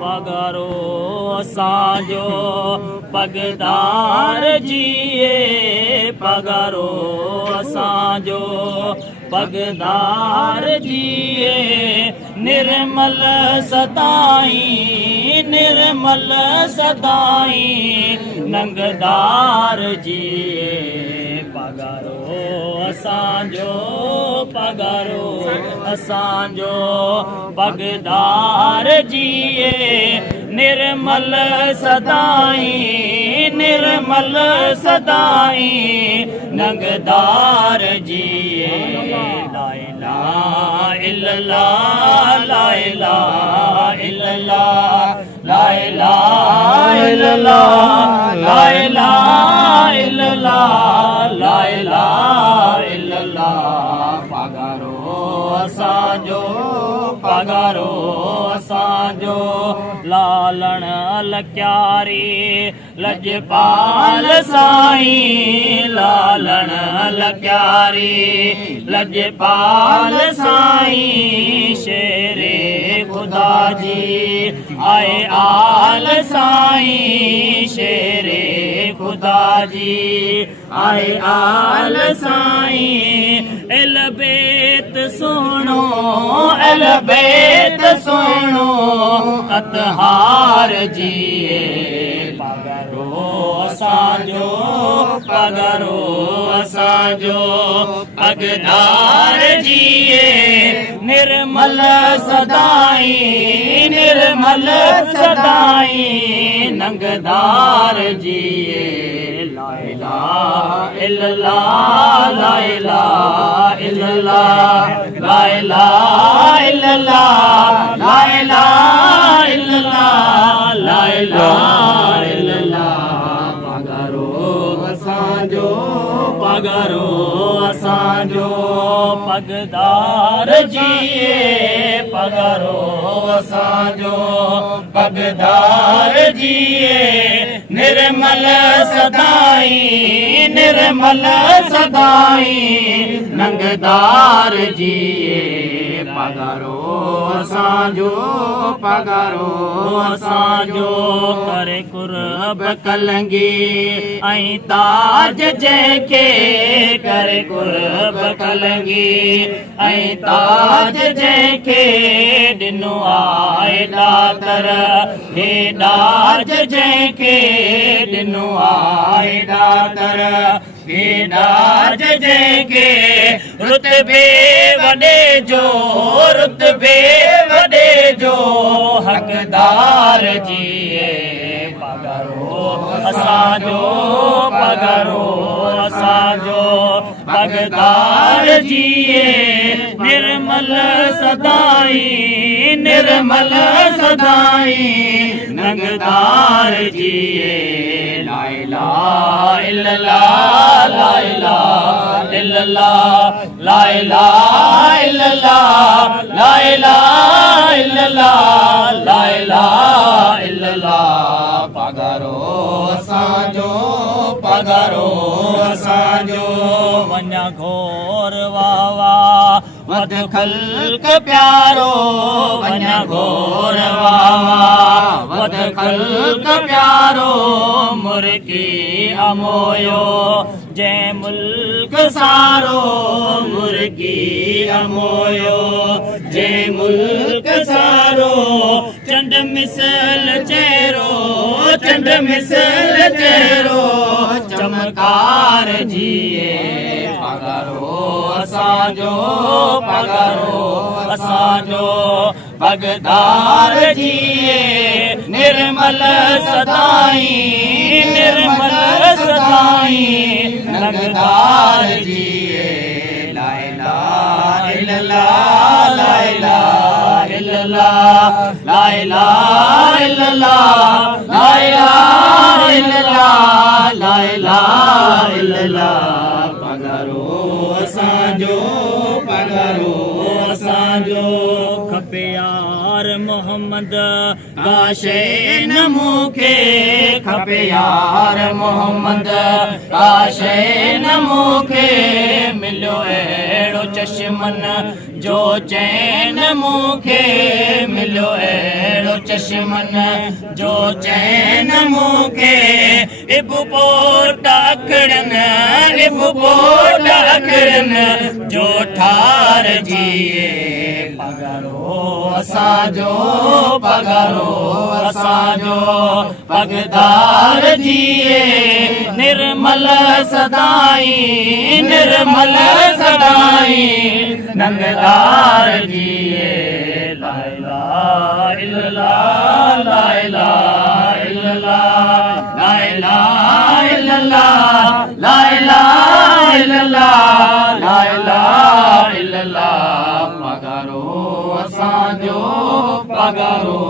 पगारो असांजो पगदार जिए पगारो असांजो पगदार जिए निर्मल सदाई नंगदार जिए पगारो असांजो पगदार जिए निर्मल सदाई नंगदार जिए ला इलाहा इल्लल्लाह ला इलाहा इल्लल्लाह ला इलाहा इल्लल्लाह ला इलाहा इल्लल्लाह ला इलाहा इल्लल्लाह पगारो असांजो लालण लक्यारी लजपाल साईं लालण लक्यारी लजपाल साईं शेरे खुदा जी आए आल साईं शेरे खुदा जी आए आल साईं एल बेत सुनो अतहार जिए पगारो असांजो पगदार जिए निर्मल सदाई नंगदार जिए ला इलाहा इल्लल्लाह ला इलाहा इल्लल्लाह ला इलाहा इल्लल्लाह ला इलाहा इल्लल्लाह ला इलाहा इल्लल्लाह पगारो असांजो पगदार जिए पगारो असांजो पगदार जिए निर्मल सदाई नंगदार जिए पगारो असांजो करे कुर्ब कलंगी ऐं ताज जंहिंखे करे कुर्ब कलंगी ऐं ताज जंहिंखे ॾिनो आहे दातर हे ॾाज जंहिंखे ॾिनो आहे दातर हे ॾाज जंहिंखे रुतबे वॾे जो हक़दार जिए पगारो असांजो पगदार जिए निर्मल सदाई नंगदार जिए ला इलाहा इल्लल्लाह ला इलाहा इल्लल्लाह ला इलाहा इल्लल्लाह ला इलाहा इल्लल्लाह ला इलाहा इल्लल्लाह पगारो असांजो वञा घोर वावा वध खल्क प्यारो वञा घोर वावा वध खल्क प्यारो मुर्गी अमोयो जंहिं मुल्क सारो मुर्गी अमोयो जंहिं मुल्क सारो चंड मिसल चेरो चमकार जिए पगारो असांजो पगदार जिए निर्मल सदाई नंगदार जिए ला इलाहा इल्लल्लाह ला इलाहा इल्लल्लाह ला इलाहा इल्लल्लाह ला इलाहा इल्लल्लाह ला इलाहा इल्लल्लाह पगारो असांजो खपे यार मोहम्मद काशे न मूंखे खपे यार मोहम्मद काशे न मूंखे मिलियो अहिड़ो चश्मन जो चैन मूंखे मिलियो चश्मन जो चैन मूंखे इब पोट अखड़न इब पोट अखड़न जो ठार जिए पगारो असांजो पगारो असांजो पगदार जिए निर्मल सदाई निर्मल सदाई नंगदार जिए ला इलाहा इल्लल्लाह ला इलाहा इल्लल्लाह ला इलाहा इल्लल्लाह ला इलाहा इल्लल्लाह ला इलाहा इल्लल्लाह पगारो असांजो पगारो